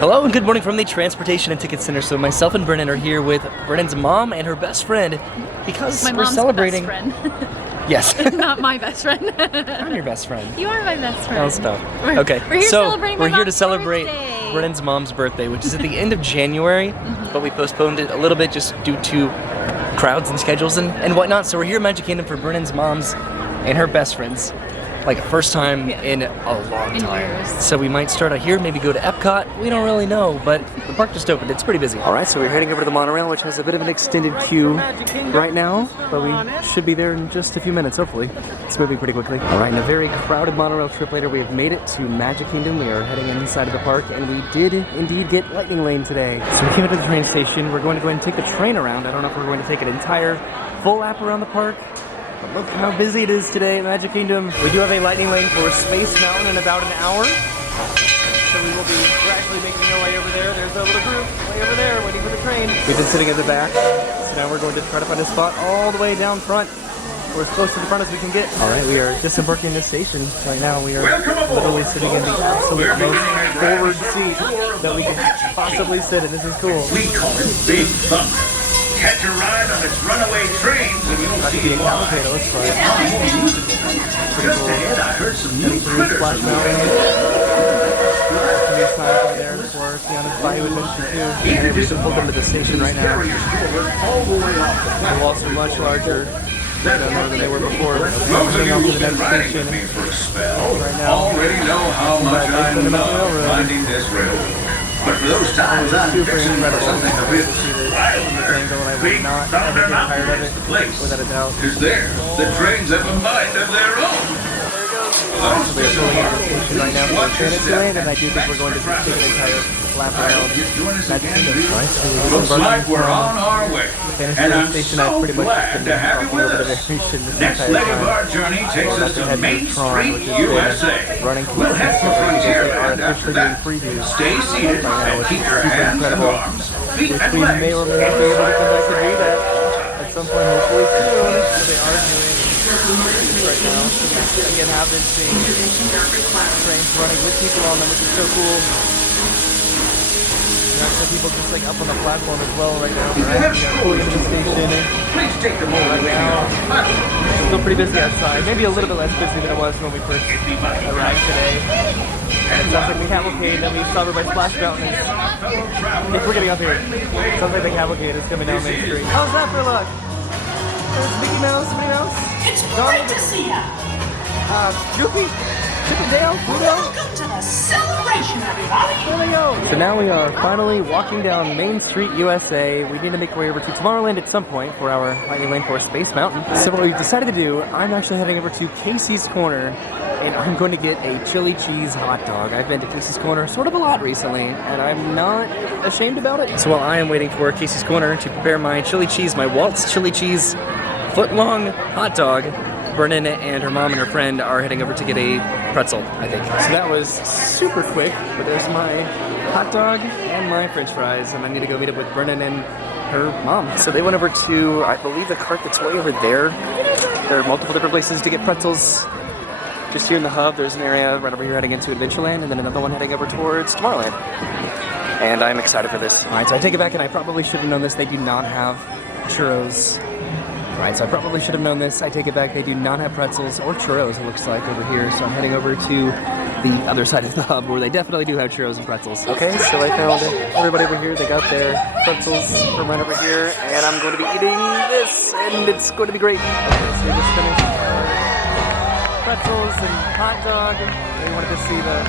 Hello and good morning from the Transportation and Ticket Center. So myself and Brennan are here with Brennan's mom and her best friend because my we're mom's celebrating. Best friend. Yes. Not my best friend. I'm your best friend. You are my best friend. Oh, stop. Okay. We're here to celebrate Brennan's mom's birthday, which is at the end of January, but we postponed it a little bit just due to crowds and schedules and whatnot. So we're here at Magic Kingdom for Brennan's mom's and her best friend's. Like first time in a long time. Years. So we might start out here, maybe go to Epcot. We don't really know, but the park just opened. It's pretty busy. All right, so we're heading over to the monorail, which has a bit of an extended queue right now, but we should be there in just a few minutes, hopefully. It's moving pretty quickly. All right, in a very crowded monorail trip later, we have made it to Magic Kingdom. We are heading inside of the park, and we did indeed get Lightning Lane today. So we came into the train station. We're going to go ahead and take the train around. I don't know if we're going to take an entire full lap around the park. But look how busy it is today at Magic Kingdom. We do have a lightning lane for Space Mountain in about an hour. So we're actually making our way over there. There's a little group way over there waiting for the train. We've been sitting at the back, so now we're going to try to find a spot all the way down front. We're as close to the front as we can get. All right, we are disembarking this station right now. We are literally sitting in the absolute most forward seat that we can possibly sit in. This is cool. We call it Big Thunder. Catch a ride on its runaway trains and you'll see why. Let's try it. Just ahead, I heard some new critters. Splash Mountain. There for Tiana's Bayou Adventure too. And we should pull them to the station right now. The walls are much larger than they were before. Those of you who've been riding with me for a spell already know how much I love finding this railroad. But for those times I'm fixing for something a bit wilder, Big Thunder Mountain is the place. Without a doubt. Because there, the trains have a mind of their own. Those Right now for Fantasyland, and I do think we're going to take an entire lap around Magic Kingdom. Looks like we're on our way, and I'm so glad to have you with us. Next leg of our journey takes us to Main Street, USA. We'll head for Frontierland after that. Stay seated and keep your hands and arms, feet and We may or legs may not be able to come back and do inside. that at some point, hopefully soon. They are doing right now. Again, have been seeing trains running with people on them, which is so cool. There are some people just like up on the platform as well right now. If you have strolled Pulling to the station. please take them over Right now, it's still pretty busy outside. Maybe a little bit less busy than it was when we first arrived today. And it sounds like the cavalcade that we saw over by Splash Mountain is, if we're getting up here, it sounds like the cavalcade is coming down Main Street. How's that for luck? There's Mickey Mouse, Minnie Mouse, It's great to see you. Goofy, Chip and Dale, Pluto. Welcome to the celebration, everybody. There they go. So now we are finally walking down Main Street, USA. We need to make our way over to Tomorrowland at some point for our Lightning Lane for Space Mountain. So what we've decided to do, I'm actually heading over to Casey's Corner, and I'm going to get a chili cheese hot dog. I've been to Casey's Corner sort of a lot recently, and I'm not ashamed about it. So while I am waiting for Casey's Corner to prepare my chili cheese, my Waltz chili cheese foot-long hot dog, Brennan and her mom and her friend are heading over to get a pretzel, I think. So that was super quick, but there's my hot dog and my french fries, and I need to go meet up with Brennan and her mom. So they went over to, I believe, the cart that's way over there. There are multiple different places to get pretzels. Just here in the hub, there's an area right over here heading into Adventureland, and then another one heading over towards Tomorrowland. And I'm excited for this. All right, so I take it back, and I probably should have known this. They do not have churros. Right, so I probably should have known this. I take it back, they do not have pretzels or churros, it looks like, over here. So I'm heading over to the other side of the hub where they definitely do have churros and pretzels. Okay, so I found everybody over here. They got their pretzels from right over here, and I'm going to be eating this, and it's going to be great. Okay, so we just finished pretzels and hot dog. They wanted to see the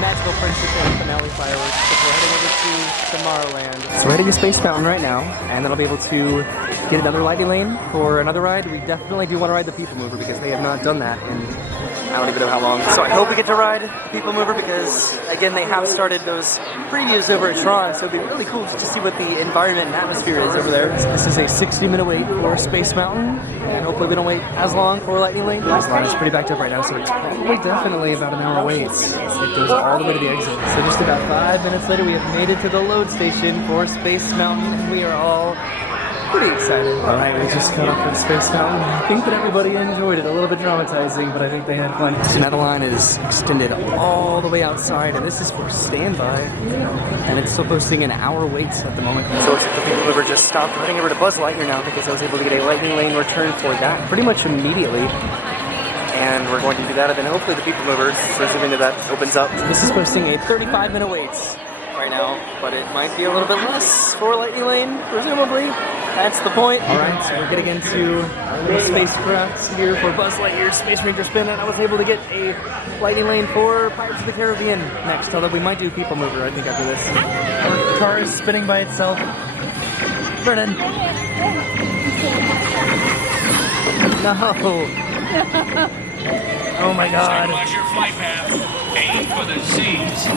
magical friendship and finale fireworks before heading over to Tomorrowland. So we're heading to Space Mountain right now, and then I'll be able to get another Lightning Lane for another ride. We definitely do want to ride the PeopleMover because they have not done that in I don't even know how long. So I hope we get to ride the PeopleMover because, again, they have started those previews over at Tron, so it'd be really cool just to see what the environment and atmosphere is over there. So this is a 60-minute wait for Space Mountain, and hopefully we don't wait as long for Lightning Lane. This line is pretty backed up right now, so it's probably definitely about an hour wait. It goes all the way to the exit. So just about 5 minutes later, we have made it to the load station for Space Mountain, and we are all pretty excited. Alright, we just got off at Space Mountain. I think that everybody enjoyed it. A little bit traumatizing, but I think they had fun. So now the line is extended all the way outside, and this is for standby. And it's still posting an hour wait at the moment. So it's like the people who just stopped heading over to Buzz Lightyear now because I was able to get a Lightning Lane return for that pretty much immediately. And we're going to do that, and then hopefully the People Mover, presuming that opens up. This is posting a 35-minute wait right now, but it might be a little bit less for Lightning Lane, presumably. That's the point. Alright, so we're getting into our little spacecraft here for Buzz Lightyear Space Ranger Spin, and I was able to get a Lightning Lane for Pirates of the Caribbean next, although we might do People Mover, I think, after this. Our car is spinning by itself. Brennan! No! Oh my god. Watch your flight path. Aim for the seas.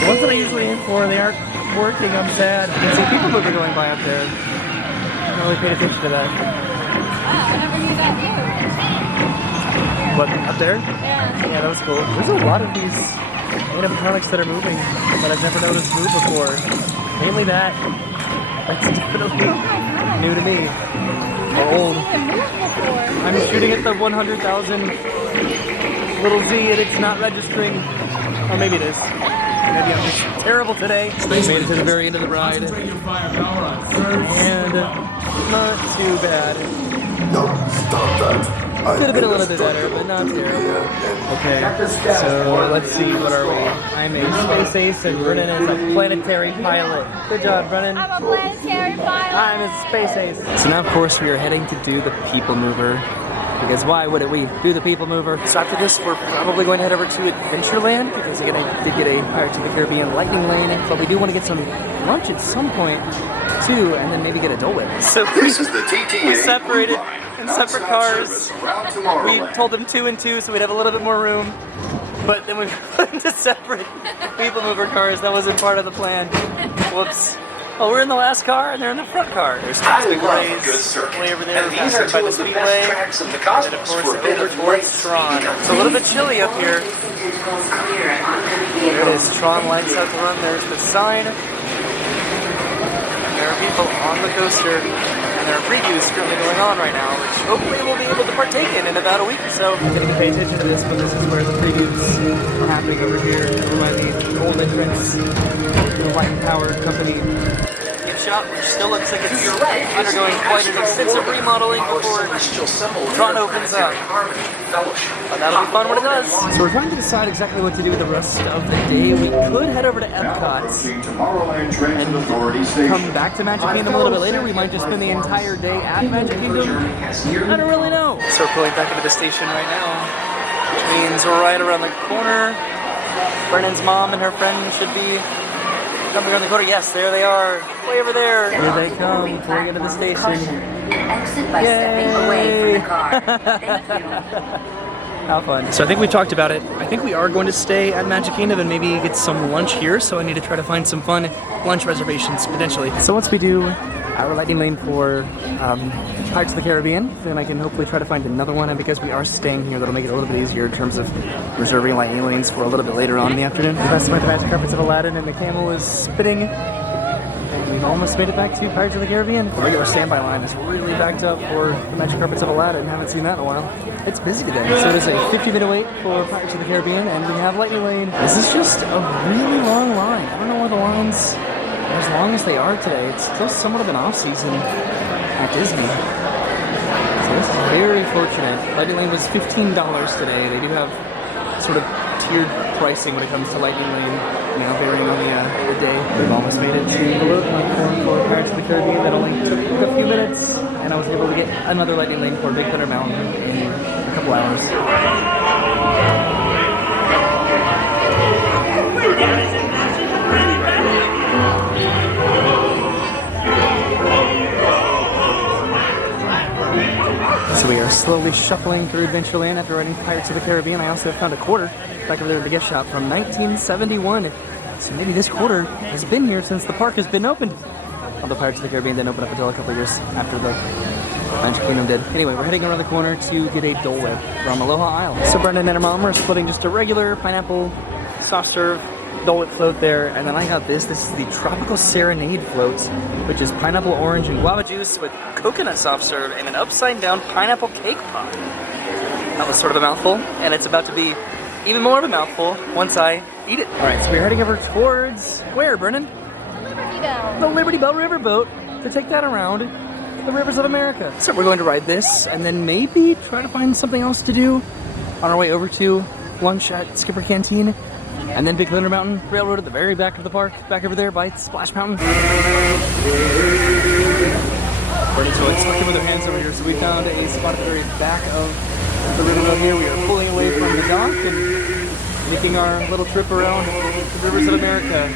The ones that I usually aim for, they aren't working. I'm sad. I can see People Mover going by up there. I haven't really paid attention to that. I never knew that too. What, up there? Yeah. Yeah, that was cool. There's a lot of these animatronics that are moving that I've never noticed move before. Mainly that. That's definitely new to me. Or old. I'm shooting at the 100,000 little Z and it's not registering. Or maybe it is. Maybe I'm just terrible today. Made it to the very end of the ride. And not too bad. No, stop that. Could have been a little bit better, but not terrible. Okay, so let's see, what are we? I'm a space ace and Brennan is a planetary pilot. Good job, Brennan. I'm a planetary pilot. I'm a space ace. So now, of course, we are heading to do the People Mover. Because why wouldn't we do the People Mover? So after this, we're probably going to head over to Adventureland because again, I did get a Pirates of the Caribbean Lightning Lane, but we do want to get some lunch at some point too, and then maybe get a Dole Whip. So This is the TTA. separated in separate cars. We told them 2 and 2 so we'd have a little bit more room. But then we put into separate People Mover cars. That wasn't part of the plan. Whoops. Well, we're in the last car and they're in the front car. There's Big Ways way over there, passing by the Speedway, and of course over towards Tron. It's a little bit chilly up here. There it is, Tron lights out the run. There's the sign. And there are people on the coaster. And there are previews currently going on right now, which hopefully we'll be able to partake in about a week or so. I didn't pay attention to this, but this is where the previews are happening over here. Over by the old entrance, the light-powered company gift shop, which still looks like it's undergoing quite an extensive remodeling before Tron opens up. But that'll be fun when it does. So we're trying to decide exactly what to do with the rest of the day. We could head over to Epcot and come back to Magic Kingdom a little bit later. We might just spend the entire day at Magic Kingdom. I don't really know. So we're pulling back into the station right now, which means we're right around the corner. Brennan's mom and her friend should be coming around the corner. Yes, there they are. Way over there. Here they come, pulling into the station. Exit by stepping away from the car. Thank you. How fun. So I think we talked about it. I think we are going to stay at Magic Kingdom and maybe get some lunch here, so I need to try to find some fun lunch reservations, potentially. So once we do our Lightning Lane for Pirates of the Caribbean, then I can hopefully try to find another one, and because we are staying here, that'll make it a little bit easier in terms of reserving Lightning Lanes for a little bit later on in the afternoon. We passed by the Magic Carpets of Aladdin, and the camel is spinning. We've almost made it back to Pirates of the Caribbean. The regular standby line is really backed up for the Magic Carpets of Aladdin. Haven't seen that in a while. It's busy today. So it is a 50-minute wait for Pirates of the Caribbean, and we have Lightning Lane. This is just a really long line. I don't know why the lines are as long as they are today. It's still somewhat of an off-season at Disney. So this is very fortunate. Lightning Lane was $15 today. They do have sort of tiered pricing when it comes to Lightning Lane, you know, varying on the day. We've almost made it to the load platform for Pirates of the Caribbean. That only took a few minutes, and I was able to get another Lightning Lane for Big Thunder Mountain in a couple hours. So we are slowly shuffling through Adventureland after riding Pirates of the Caribbean. I also found a quarter back over there at the gift shop from 1971. So maybe this quarter has been here since the park has been opened. Although Pirates of the Caribbean didn't open up until a couple of years after the Magic Kingdom did. Anyway, we're heading around the corner to get a Dole Whip from Aloha Isle. So Brendan and her mom are splitting just a regular pineapple soft serve Dole float there, and then I got this. This is the Tropical Serenade float, which is pineapple, orange, and guava juice with coconut soft serve and an upside-down pineapple cake pop. That was sort of a mouthful, and it's about to be even more of a mouthful once I eat it. All right, so we're heading over towards where, Brennan? Liberty Bell. The Liberty Bell Riverboat to take that around the rivers of America. So we're going to ride this, and then maybe try to find something else to do on our way over to lunch at Skipper Canteen. And then Big Thunder Mountain Railroad at the very back of the park, back over there by Splash Mountain. Bernie's always working with their hands over here, so we found a spot at the very back of the riverboat here. We are pulling away from the dock and making our little trip around the rivers of America.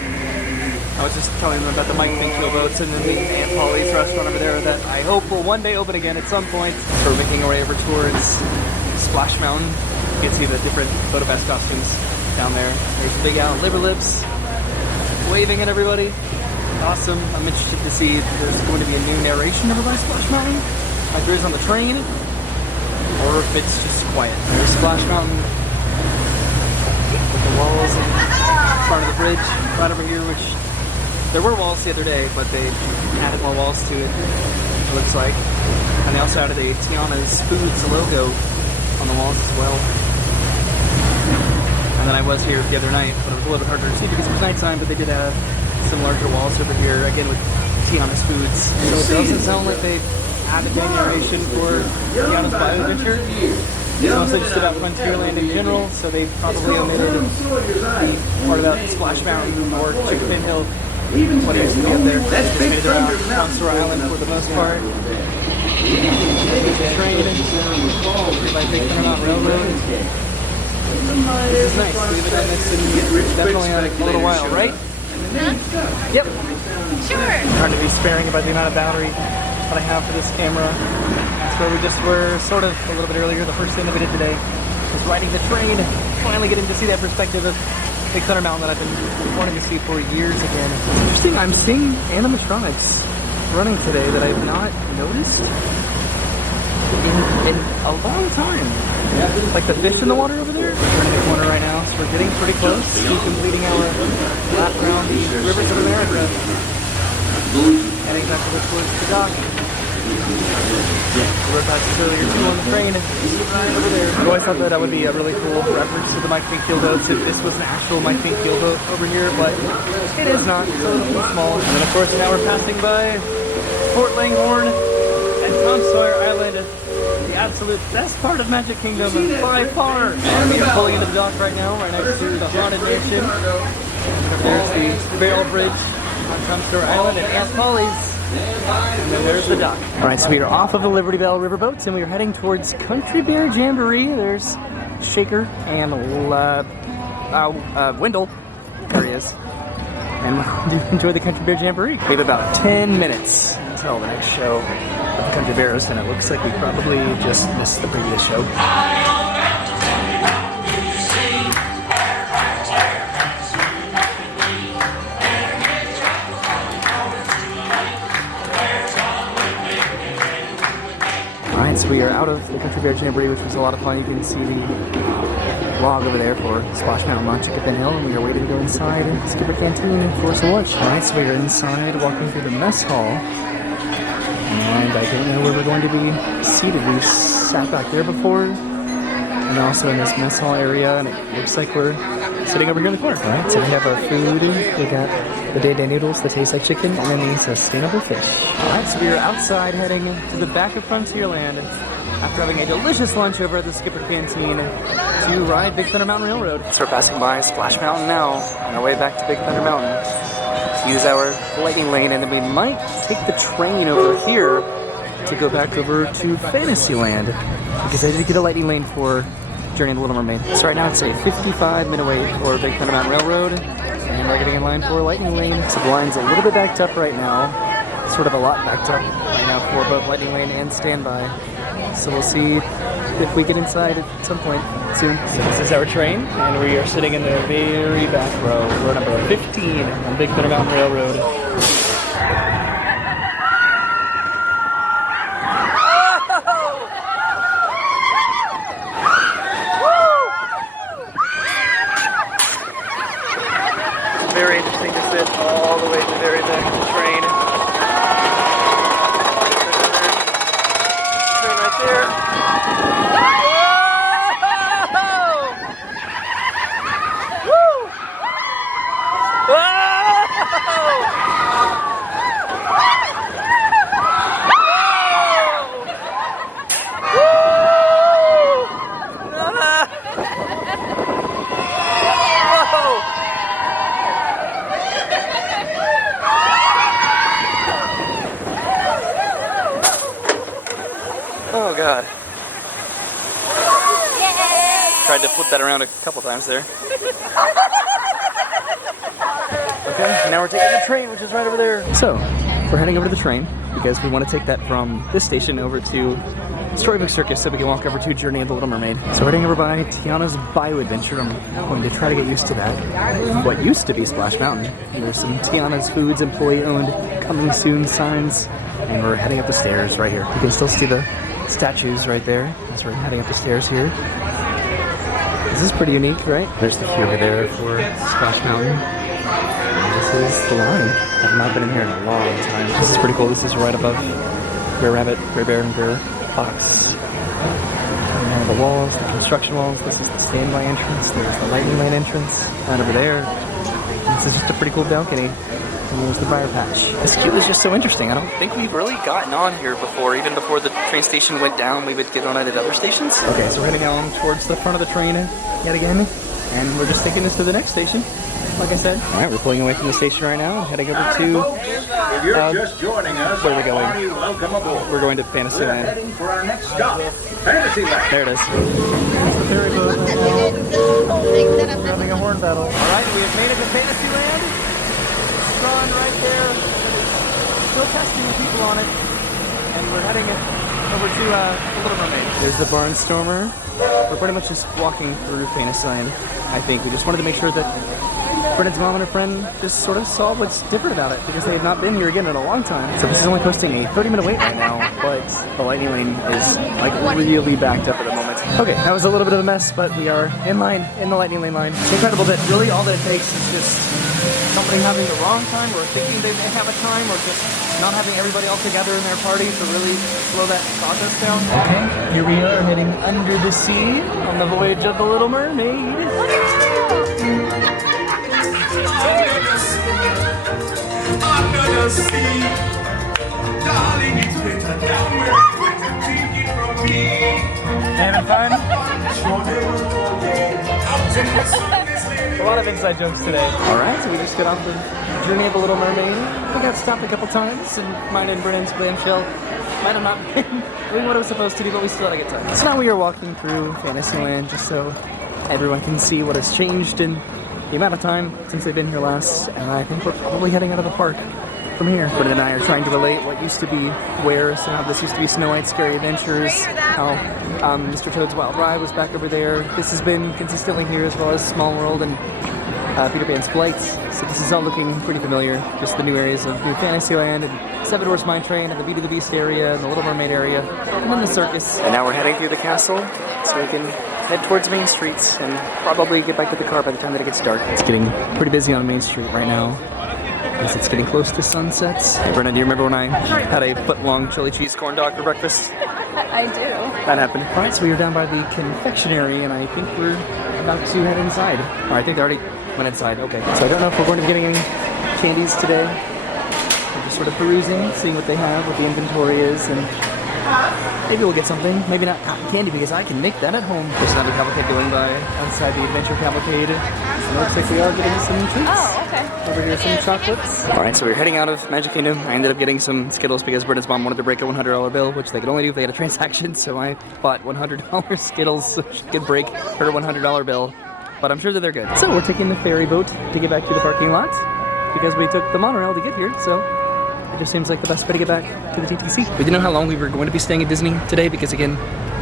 I was just telling them about the Mike Finkel boats and then the Aunt Polly's restaurant over there that I hope will one day open again at some point. So we're making our way over towards Splash Mountain. You can see the different photo best costumes down there. There's Big Al and Liver Lips waving at everybody. Awesome. I'm interested to see if there's going to be a new narration over by Splash Mountain, like there is on the train, or if it's just quiet. There's Splash Mountain with the walls in front of the bridge right over here, which there were walls the other day, but they added more walls to it, it looks like. And they also added a Tiana's Foods logo on the walls as well. And then I was here the other night, but it was a little bit harder to see because it was nighttime, but they did have some larger walls over here, again with Tiana's Foods. So it doesn't sound like they added any narration for Tiana's Bio Adventure. It's mostly just about Frontierland in general, so they probably omitted the part about Splash Mountain or Chicken Hill, what used to be up there. Just made it about Contour Island for the most part. Train by Big Thunder Mountain Railroad. This is nice. We've done this in definitely a little while, right? Yep. Sure. I'm trying to be sparing about the amount of battery that I have for this camera. That's where we just were sort of a little bit earlier. The first thing that we did today was riding the train, finally getting to see that perspective of Big Thunder Mountain that I've been wanting to see for years again. It's interesting, I'm seeing animatronics running today that I've not noticed in a long time. Like the fish in the water over there. We're in the corner right now, so we're getting pretty close to completing our lap around the rivers of America. Heading back towards the dock. We were back earlier too on the train over there. I always thought that would be a really cool reference to the Mike Finkel boats if this was an actual Mike Finkel boat over here, but it is not. It's a little small. And then of course now we're passing by Fort Langhorne and Tom Sawyer Island, the absolute best part of Magic Kingdom by far. And we are pulling into the dock right now, right next to the Haunted Mansion. There's the Barrel Bridge on Tom Sawyer Island and Aunt Polly's. And then there's the dock. Alright, so we are off of the Liberty Bell Riverboats and we are heading towards Country Bear Jamboree. There's Shaker and Wendell. There he is. And do enjoy the Country Bear Jamboree. We have about 10 minutes until the next show of the Country Bears, and it looks like we probably just missed the previous show. Alright, so we are out of the Country Bear Jamboree, which was a lot of fun. You can see the log over there for Splash Mountain Launch at Chicken Hill, and we are waiting to go inside Skipper Canteen for some lunch. Alright, so we are inside, walking through the mess hall, and I don't know where we're going to be seated. We sat back there before, and also in this mess hall area, and it looks like we're sitting over here in the corner. Alright, so we have our food. We got the day-day noodles that taste like chicken, and then the sustainable fish. Alright, so we are outside heading to the back of Frontierland after having a delicious lunch over at the Skipper Canteen to ride Big Thunder Mountain Railroad. So we're passing by Splash Mountain now on our way back to Big Thunder Mountain to use our lightning lane, and then we might take the train over here to go back over to Fantasyland because I did get a lightning lane for Journey of the Little Mermaid. So right now it's a 55-minute wait for Big Thunder Mountain Railroad, and we're getting in line for lightning lane. So the line's a little bit backed up right now, sort of a lot backed up right now for both lightning lane and standby. So we'll see if we get inside at some point soon. So this is our train, and we are sitting in the very back row, row number 15 on Big Thunder Mountain Railroad. all the way to the very back of the train. Train right there. Whoa! Woo! Whoa! Oh god. Tried to flip that around a couple times there. Okay, now we're taking the train, which is right over there. So, we're heading over to the train because we want to take that from this station over to Storybook Circus so we can walk over to Journey of the Little Mermaid. So we're heading over by Tiana's Bayou Adventure. I'm going to try to get used to that. What used to be Splash Mountain. There's some Tiana's Foods employee-owned coming soon signs. And we're heading up the stairs right here. You can still see the statues right there as we're heading up the stairs here. This is pretty unique, right? There's the queue over there for Splash Mountain. And this is the line. I've not been in here in a long time. This is pretty cool. This is right above Bear Rabbit, Bear Bear, and Bear Fox. And the walls, the construction walls. This is the standby entrance. There's the Lightning Lane entrance right over there. This is just a pretty cool balcony. And there's the Briar Patch. This queue is just so interesting. I don't think we've really gotten on here before. Even before the train station went down, we would get on at other stations. Okay, so we're heading down towards the front of the train yet again. And we're just taking this to the next station, like I said. All right, we're pulling away from the station right now and heading over to... If you're just joining us, where are we going? welcome aboard. We're going to Fantasyland. Heading for our next stop, Fantasyland. There it is. It's the ferry boat. We're having a horn battle. All right, we have made it to Fantasyland. Strawn right there. Still testing the people on it. And we're heading over to the Little Mermaid. There's the Barnstormer. We're pretty much just walking through Fantasyland. I think we just wanted to make sure that Brennan's mom and her friend just sort of saw what's different about it because they had not been here again in a long time. So this is only posting a 30-minute wait right now, but the Lightning Lane is like really backed up at the moment. Okay, that was a little bit of a mess, but we are in line, in the Lightning Lane line. It's incredible that really all that it takes is just somebody having the wrong time or thinking they may have a time or just not having everybody all together in their party to really slow that process down. Okay, here we are heading under the sea on the voyage of the Little Mermaid. Under the sea, darling, it's better down where you put your ticket from me. Having fun? A lot of inside jokes today. Alright, so we just got off the Journey of the Little Mermaid. We got stopped a couple times, and mine and Brennan's clamshell might have not been doing what it was supposed to do, but we still had a good time. So now we are walking through Fantasyland just so everyone can see what has changed in the amount of time since they've been here last, and I think we're probably heading out of the park from here. Brennan and I are trying to relate what used to be where, so how this used to be Snow White's Scary Adventures, how Mr. Toad's Wild Ride was back over there. This has been consistently here, as well as Small World and Peter Pan's Flights. So this is all looking pretty familiar. Just the new areas of New Fantasyland and Seven Dwarfs Mine Train and the Beauty and the Beast area and the Little Mermaid area, and then the circus. And now we're heading through the castle so we can head towards Main Streets and probably get back to the car by the time that it gets dark. It's getting pretty busy on Main Street right now as it's getting close to sunsets. Brennan, do you remember when I had a foot-long chili cheese corn dog for breakfast? I do. That happened. All right, so we were down by the confectionery, and I think we're about to head inside. Or I think they already went inside. Okay. So I don't know if we're going to be getting any candies today. We're just sort of perusing, seeing what they have, what the inventory is, and maybe we'll get something. Maybe not cotton candy because I can make that at home. There's another cavalcade going by outside the adventure cavalcade. So it looks like we are getting some treats. Oh, okay. Over here, some chocolates. All right, so we're heading out of Magic Kingdom. I ended up getting some Skittles because Brennan's mom wanted to break a $100 bill, which they could only do if they had a transaction. So I bought $100 Skittles so she could break her $100 bill. But I'm sure that they're good. So we're taking the ferry boat to get back to the parking lot because we took the monorail to get here. So it just seems like the best way to get back to the TTC. We didn't know how long we were going to be staying at Disney today because, again,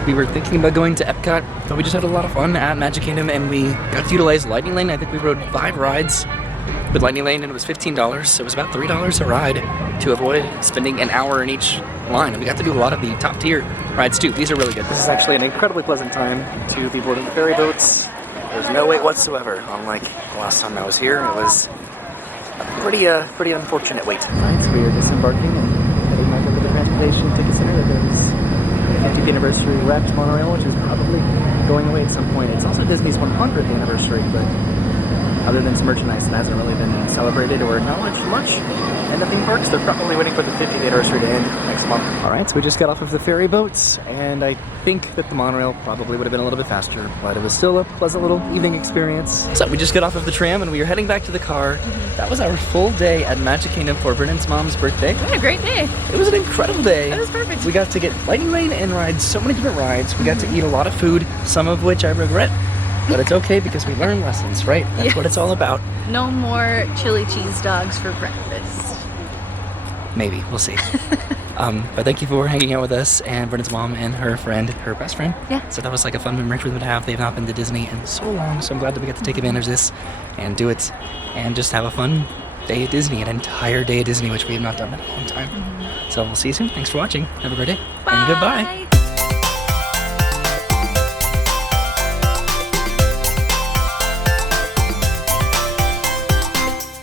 we were thinking about going to Epcot, but we just had a lot of fun at Magic Kingdom, and we got to utilize Lightning Lane. I think we rode 5 rides with Lightning Lane, and it was $15, so it was about $3 a ride to avoid spending an hour in each line. And we got to do a lot of the top-tier rides, too. These are really good. This is actually an incredibly pleasant time to be boarding the ferry boats. There's no wait whatsoever, unlike the last time I was here. It was pretty unfortunate wait. Alright, so we are disembarking and heading back over to the transportation ticket center that is 50th anniversary wrapped monorail, which is probably going away at some point. It's also Disney's 100th anniversary, but other than some merchandise that hasn't really been celebrated or acknowledged much in the theme parks, they're probably waiting for the 50th anniversary to end next month. Alright, so we just got off of the ferry boats, and I think that the monorail probably would have been a little bit faster, but it was still a pleasant little evening experience. So we just got off of the tram and we are heading back to the car. That was our full day at Magic Kingdom for Brennan's mom's birthday. We had a great day. It was an incredible day. That was perfect. We got to get Lightning Lane and ride so many different rides. We got to eat a lot of food, some of which I regret. But it's okay because we learn lessons, right? That's what it's all about. No more chili cheese dogs for breakfast. Maybe, we'll see. But thank you for hanging out with us and Brennan's mom and her friend, her best friend. Yeah. So that was like a fun memory for them to have. They've not been to Disney in so long, so I'm glad that we got to take advantage of this and do it and just have a fun day at Disney, an entire day at Disney, which we have not done in a long time. So we'll see you soon. Thanks for watching. Have a great day. Bye. And goodbye.